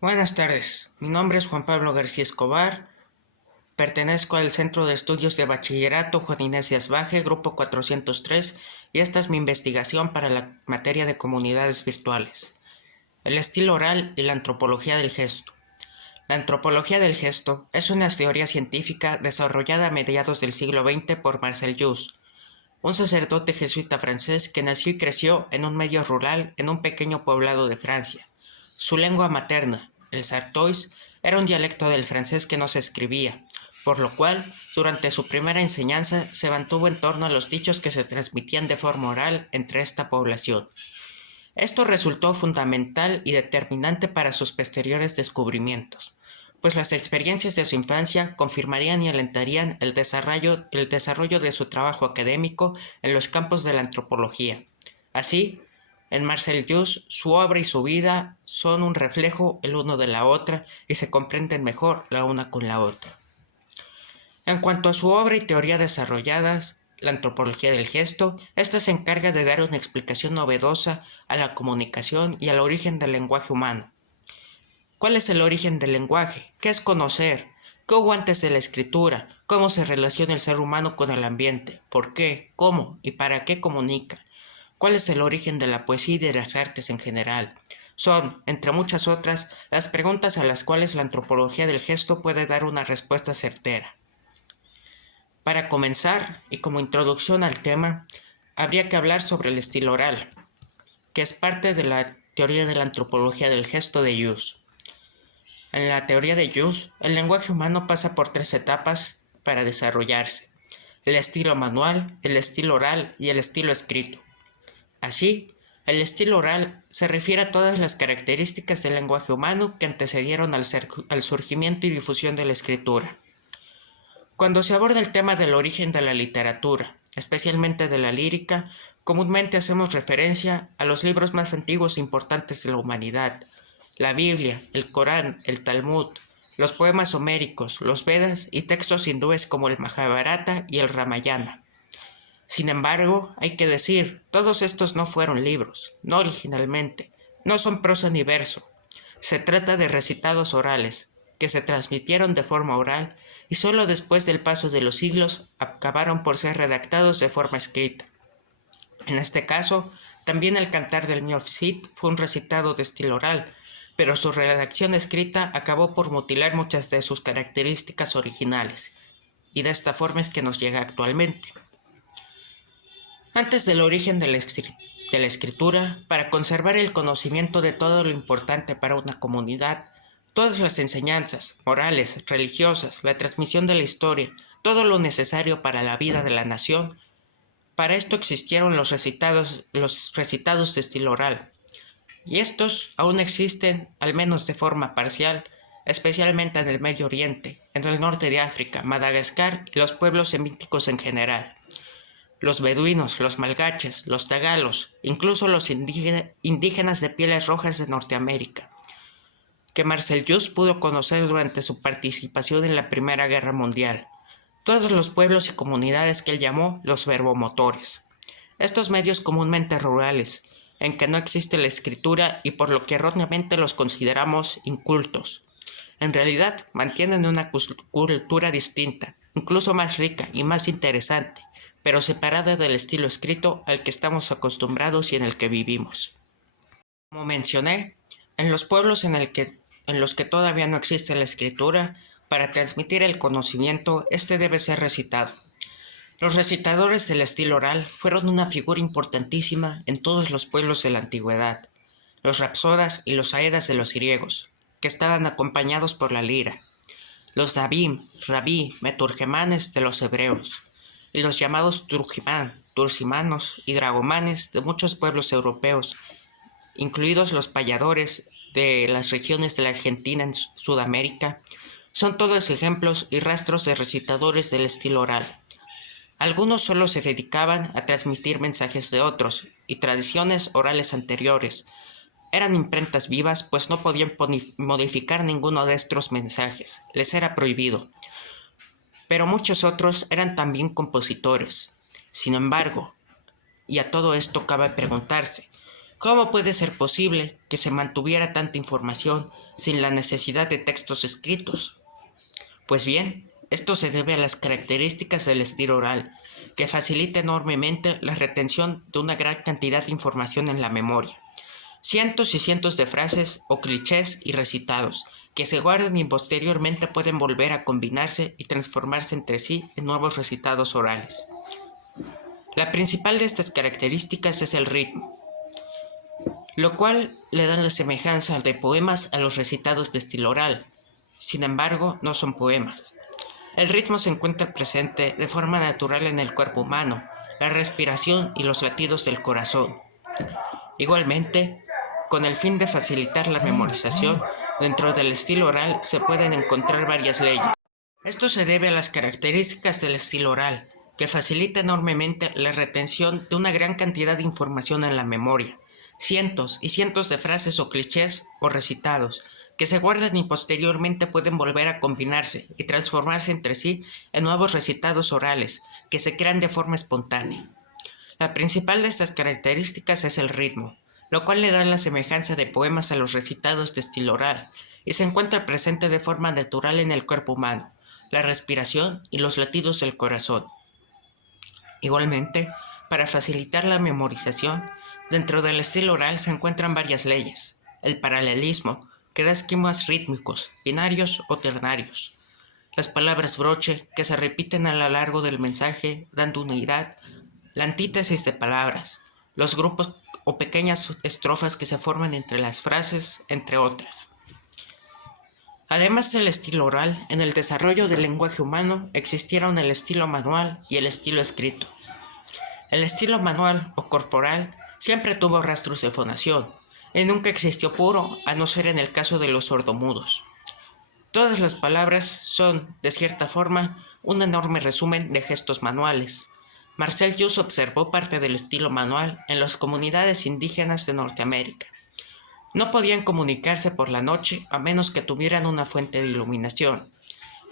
Buenas tardes, mi nombre es Juan Pablo García Escobar, pertenezco al Centro de Estudios de Bachillerato Juan Inés de Asbaje, Grupo 403, y esta es mi investigación para la materia de comunidades virtuales. El estilo oral y la antropología del gesto. La antropología del gesto es una teoría científica desarrollada a mediados del siglo XX por Marcel Jousse, un sacerdote jesuita francés que nació y creció en un medio rural en un pequeño poblado de Francia. Su lengua materna, el sartois, era un dialecto del francés que no se escribía, por lo cual, durante su primera enseñanza, se mantuvo en torno a los dichos que se transmitían de forma oral entre esta población. Esto resultó fundamental y determinante para sus posteriores descubrimientos, pues las experiencias de su infancia confirmarían y alentarían el desarrollo de su trabajo académico en los campos de la antropología. Así, en Marcel Jousse, su obra y su vida son un reflejo el uno de la otra y se comprenden mejor la una con la otra. En cuanto a su obra y teoría desarrolladas, la antropología del gesto, esta se encarga de dar una explicación novedosa a la comunicación y al origen del lenguaje humano. ¿Cuál es el origen del lenguaje? ¿Qué es conocer? ¿Qué hubo antes de la escritura? ¿Cómo se relaciona el ser humano con el ambiente? ¿Por qué? ¿Cómo? ¿Y para qué comunica? ¿Cuál es el origen de la poesía y de las artes en general? Son, entre muchas otras, las preguntas a las cuales la antropología del gesto puede dar una respuesta certera. Para comenzar, y como introducción al tema, habría que hablar sobre el estilo oral, que es parte de la teoría de la antropología del gesto de Jousse. En la teoría de Jousse, el lenguaje humano pasa por tres etapas para desarrollarse: el estilo manual, el estilo oral y el estilo escrito. Así, el estilo oral se refiere a todas las características del lenguaje humano que antecedieron al surgimiento y difusión de la escritura. Cuando se aborda el tema del origen de la literatura, especialmente de la lírica, comúnmente hacemos referencia a los libros más antiguos e importantes de la humanidad: la Biblia, el Corán, el Talmud, los poemas homéricos, los Vedas y textos hindúes como el Mahabharata y el Ramayana. Sin embargo, hay que decir, todos estos no fueron libros, no originalmente, no son prosa ni verso. Se trata de recitados orales, que se transmitieron de forma oral y solo después del paso de los siglos acabaron por ser redactados de forma escrita. En este caso, también el Cantar del Mio Cid fue un recitado de estilo oral, pero su redacción escrita acabó por mutilar muchas de sus características originales, y de esta forma es que nos llega actualmente. Antes del origen de la escritura, para conservar el conocimiento de todo lo importante para una comunidad, todas las enseñanzas, morales, religiosas, la transmisión de la historia, todo lo necesario para la vida de la nación, para esto existieron los recitados de estilo oral, y estos aún existen, al menos de forma parcial, especialmente en el Medio Oriente, en el norte de África, Madagascar y los pueblos semíticos en general. Los beduinos, los malgaches, los tagalos, incluso los indígenas de pieles rojas de Norteamérica, que Marcel Jousse pudo conocer durante su participación en la Primera Guerra Mundial. Todos los pueblos y comunidades que él llamó los verbomotores. Estos medios comúnmente rurales, en que no existe la escritura y por lo que erróneamente los consideramos incultos, en realidad mantienen una cultura distinta, incluso más rica y más interesante, pero separada del estilo escrito al que estamos acostumbrados y en el que vivimos. Como mencioné, en los pueblos en los que todavía no existe la escritura, para transmitir el conocimiento, este debe ser recitado. Los recitadores del estilo oral fueron una figura importantísima en todos los pueblos de la antigüedad, los rapsodas y los aedas de los griegos, que estaban acompañados por la lira, los dabim, rabí, meturgemanes de los hebreos, y los llamados turgimán, turcimanos y dragomanes de muchos pueblos europeos, incluidos los payadores de las regiones de la Argentina en Sudamérica, son todos ejemplos y rastros de recitadores del estilo oral. Algunos solo se dedicaban a transmitir mensajes de otros y tradiciones orales anteriores. Eran imprentas vivas, pues no podían modificar ninguno de estos mensajes, les era prohibido. Pero muchos otros eran también compositores. Sin embargo, y a todo esto cabe preguntarse, ¿Cómo puede ser posible que se mantuviera tanta información sin la necesidad de textos escritos? Pues bien, esto se debe a las características del estilo oral, que facilita enormemente la retención de una gran cantidad de información en la memoria. Cientos y cientos de frases o clichés y recitados que se guardan y posteriormente pueden volver a combinarse y transformarse entre sí en nuevos recitados orales. La principal de estas características es el ritmo, lo cual le da la semejanza de poemas a los recitados de estilo oral. Sin embargo, no son poemas. El ritmo se encuentra presente de forma natural en el cuerpo humano, la respiración y los latidos del corazón. Igualmente, con el fin de facilitar la memorización, dentro del estilo oral se pueden encontrar varias leyes. Esto se debe a las características del estilo oral, que facilita enormemente la retención de una gran cantidad de información en la memoria, cientos y cientos de frases o clichés o recitados, que se guardan y posteriormente pueden volver a combinarse y transformarse entre sí en nuevos recitados orales, que se crean de forma espontánea. La principal de estas características es el ritmo, lo cual le da la semejanza de poemas a los recitados de estilo oral, y se encuentra presente de forma natural en el cuerpo humano, la respiración y los latidos del corazón. Igualmente, para facilitar la memorización, dentro del estilo oral se encuentran varias leyes. El paralelismo, que da esquemas rítmicos, binarios o ternarios. Las palabras broche, que se repiten a lo largo del mensaje, dando unidad. La antítesis de palabras, los grupos o pequeñas estrofas que se forman entre las frases, entre otras. Además del estilo oral, en el desarrollo del lenguaje humano existieron el estilo manual y el estilo escrito. El estilo manual o corporal siempre tuvo rastros de fonación, y nunca existió puro, a no ser en el caso de los sordomudos. Todas las palabras son, de cierta forma, un enorme resumen de gestos manuales. Marcel Jus observó parte del estilo manual en las comunidades indígenas de Norteamérica. No podían comunicarse por la noche a menos que tuvieran una fuente de iluminación.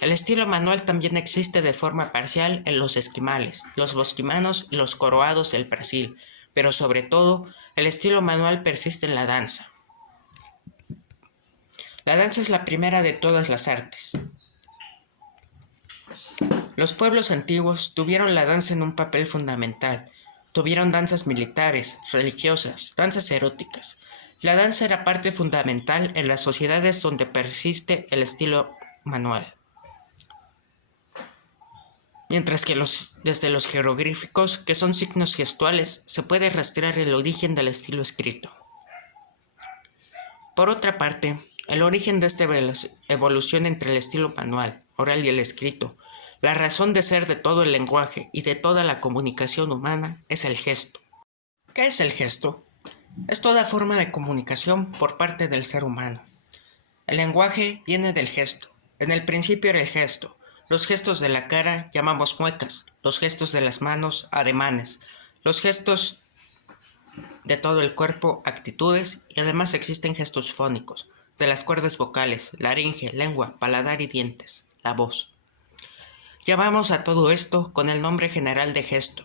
El estilo manual también existe de forma parcial en los esquimales, los bosquimanos y los coroados del Brasil, pero sobre todo, el estilo manual persiste en la danza. La danza es la primera de todas las artes. Los pueblos antiguos tuvieron la danza en un papel fundamental. Tuvieron danzas militares, religiosas, danzas eróticas. La danza era parte fundamental en las sociedades donde persiste el estilo manual. Mientras que desde los jeroglíficos, que son signos gestuales, se puede rastrear el origen del estilo escrito. Por otra parte, el origen de esta evolución entre el estilo manual, oral y el escrito, la razón de ser de todo el lenguaje y de toda la comunicación humana es el gesto. ¿Qué es el gesto? Es toda forma de comunicación por parte del ser humano. El lenguaje viene del gesto. En el principio era el gesto. Los gestos de la cara llamamos muecas, los gestos de las manos ademanes, los gestos de todo el cuerpo actitudes y además existen gestos fónicos, de las cuerdas vocales, laringe, lengua, paladar y dientes, la voz. Llamamos a todo esto con el nombre general de gesto.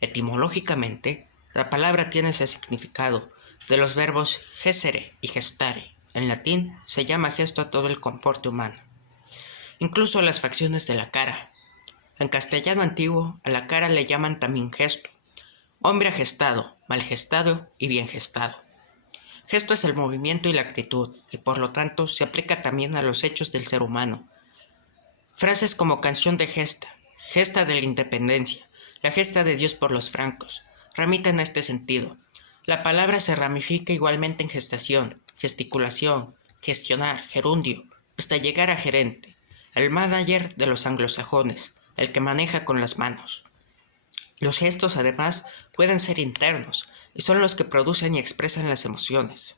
Etimológicamente, la palabra tiene ese significado, de los verbos gesere y gestare. En latín se llama gesto a todo el comporte humano. Incluso a las facciones de la cara. En castellano antiguo, a la cara le llaman también gesto. Hombre agestado, mal gestado y bien gestado. Gesto es el movimiento y la actitud, y por lo tanto se aplica también a los hechos del ser humano. Frases como canción de gesta, gesta de la independencia, la gesta de Dios por los francos, remiten a este sentido. La palabra se ramifica igualmente en gestación, gesticulación, gestionar, gerundio, hasta llegar a gerente, el manager de los anglosajones, el que maneja con las manos. Los gestos, además, pueden ser internos, y son los que producen y expresan las emociones.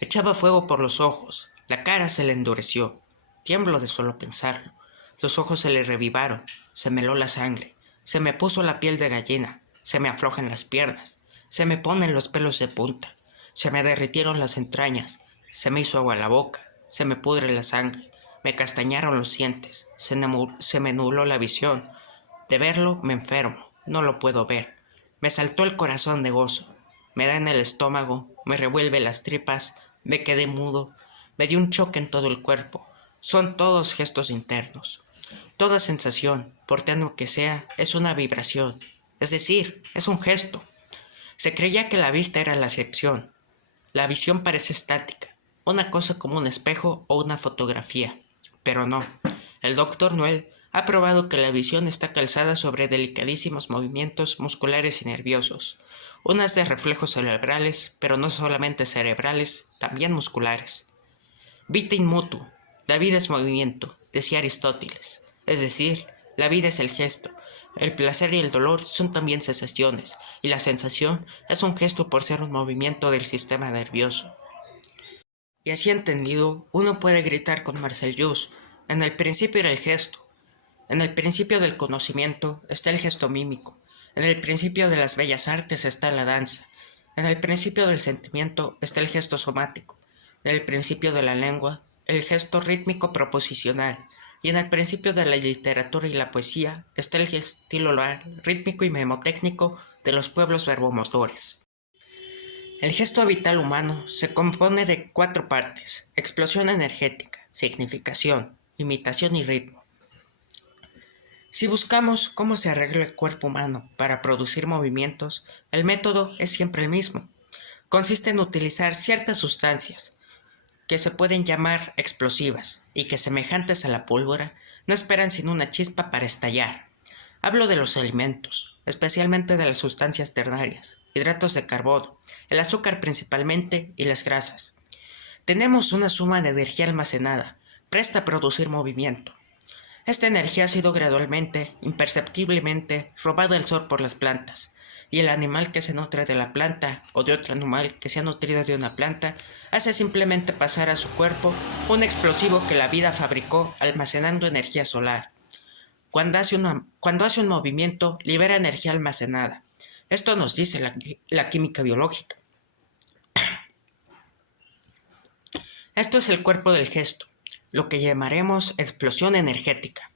Echaba fuego por los ojos, la cara se le endureció, tiemblo de solo pensarlo. Los ojos se le revivaron, se me heló la sangre, se me puso la piel de gallina, se me aflojan las piernas, se me ponen los pelos de punta, se me derritieron las entrañas, se me hizo agua la boca, se me pudre la sangre, me castañaron los dientes, se me nubló la visión. De verlo me enfermo, no lo puedo ver. Me saltó el corazón de gozo. me da en el estómago, me revuelve las tripas, me quedé mudo, me dio un choque en todo el cuerpo. Son todos gestos internos. Toda sensación, por tenue que sea, es una vibración, es decir, es un gesto. Se creía que la vista era la acepción. La visión parece estática, una cosa como un espejo o una fotografía. Pero no. El doctor Noel ha probado que la visión está calzada sobre delicadísimos movimientos musculares y nerviosos, unas de reflejos cerebrales, pero no solamente cerebrales, también musculares. Vita in motu, la vida es movimiento, decía Aristóteles. Es decir, la vida es el gesto. El placer y el dolor son también sensaciones, y la sensación es un gesto por ser un movimiento del sistema nervioso. Y así entendido, uno puede gritar con Marcel Jousse: en el principio era el gesto. En el principio del conocimiento está el gesto mímico. En el principio de las bellas artes está la danza. En el principio del sentimiento está el gesto somático. En el principio de la lengua, el gesto rítmico proposicional. Y en el principio de la literatura y la poesía está el estilo oral, rítmico y memotécnico de los pueblos verbomotores. El gesto vital humano se compone de 4 partes: explosión energética, significación, imitación y ritmo. Si buscamos cómo se arregla el cuerpo humano para producir movimientos, el método es siempre el mismo. Consiste en utilizar ciertas sustancias que se pueden llamar explosivas y que, semejantes a la pólvora, no esperan sino una chispa para estallar. Hablo de los alimentos, especialmente de las sustancias ternarias, hidratos de carbono, el azúcar principalmente y las grasas. Tenemos una suma de energía almacenada, presta a producir movimiento. Esta energía ha sido gradualmente, imperceptiblemente, robada al sol por las plantas, y el animal que se nutre de la planta o de otro animal que se ha nutrido de una planta hace simplemente pasar a su cuerpo un explosivo que la vida fabricó almacenando energía solar. Cuando hace un movimiento, libera energía almacenada. Esto nos dice la química biológica. Esto es el cuerpo del gesto, lo que llamaremos explosión energética.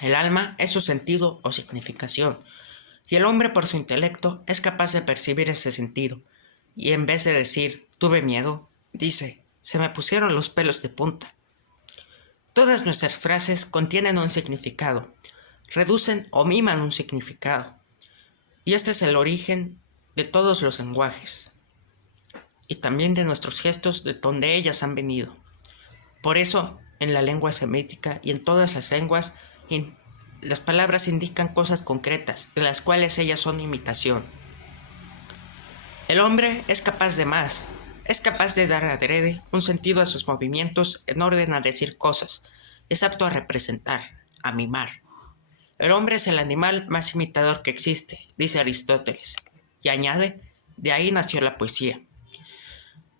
El alma es su sentido o significación, y el hombre por su intelecto es capaz de percibir ese sentido, y en vez de decir tuve miedo, dice se me pusieron los pelos de punta. Todas nuestras frases contienen un significado, reducen o miman un significado, y este es el origen de todos los lenguajes, y también de nuestros gestos, de donde ellas han venido. Por eso, en la lengua semítica y en todas las lenguas, las palabras indican cosas concretas, de las cuales ellas son imitación. El hombre es capaz de más, es capaz de dar adrede un sentido a sus movimientos en orden a decir cosas, es apto a representar, a mimar. El hombre es el animal más imitador que existe, dice Aristóteles, y añade, de ahí nació la poesía.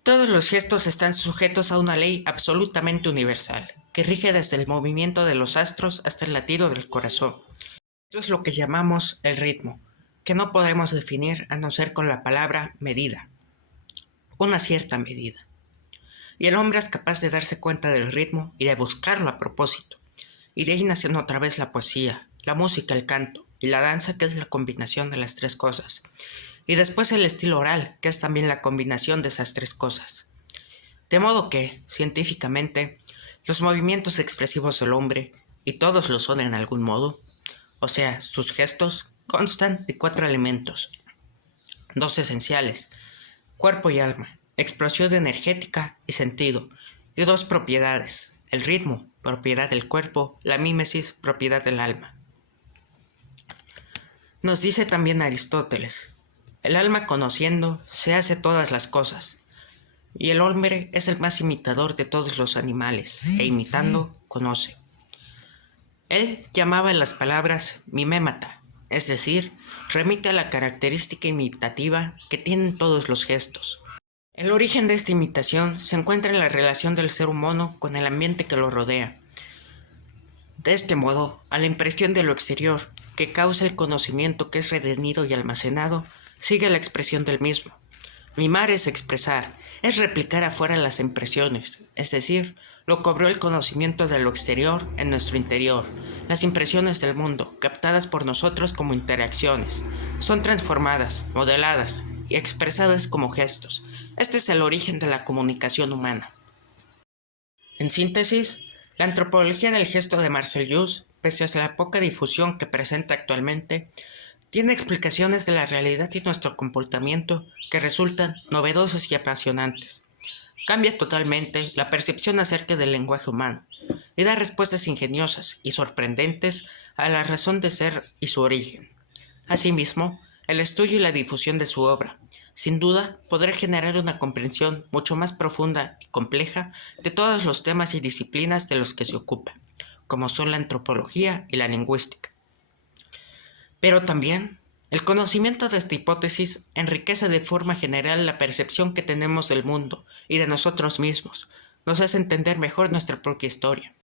Todos los gestos están sujetos a una ley absolutamente universal, que rige desde el movimiento de los astros hasta el latido del corazón. Esto es lo que llamamos el ritmo, que no podemos definir a no ser con la palabra medida, una cierta medida. Y el hombre es capaz de darse cuenta del ritmo y de buscarlo a propósito. Y de ahí nacen otra vez la poesía, la música, el canto y la danza, que es la combinación de las 3 cosas. Y después el estilo oral, que es también la combinación de esas 3 cosas. De modo que, científicamente, los movimientos expresivos del hombre, y todos lo son en algún modo, o sea, sus gestos, constan de 4 elementos, 2 esenciales: cuerpo y alma, explosión energética y sentido, y 2 propiedades: el ritmo, propiedad del cuerpo; la mímesis, propiedad del alma. Nos dice también Aristóteles: el alma conociendo se hace todas las cosas, y el hombre es el más imitador de todos los animales, e imitando conoce. Él llamaba las palabras mimémata, es decir, remite a la característica imitativa que tienen todos los gestos. El origen de esta imitación se encuentra en la relación del ser humano con el ambiente que lo rodea. De este modo, a la impresión de lo exterior, que causa el conocimiento que es retenido y almacenado, sigue la expresión del mismo. Mimar es expresar, es replicar afuera las impresiones, es decir, lo que obró el conocimiento de lo exterior en nuestro interior. Las impresiones del mundo, captadas por nosotros como interacciones, son transformadas, modeladas, y expresadas como gestos. Este es el origen de la comunicación humana. En síntesis, la antropología del gesto de Marcel Jousse, pese a la poca difusión que presenta actualmente, tiene explicaciones de la realidad y nuestro comportamiento que resultan novedosas y apasionantes. Cambia totalmente la percepción acerca del lenguaje humano y da respuestas ingeniosas y sorprendentes a la razón de ser y su origen. Asimismo, el estudio y la difusión de su obra, sin duda, podrá generar una comprensión mucho más profunda y compleja de todos los temas y disciplinas de los que se ocupa, como son la antropología y la lingüística. Pero también, el conocimiento de esta hipótesis enriquece de forma general la percepción que tenemos del mundo y de nosotros mismos, nos hace entender mejor nuestra propia historia.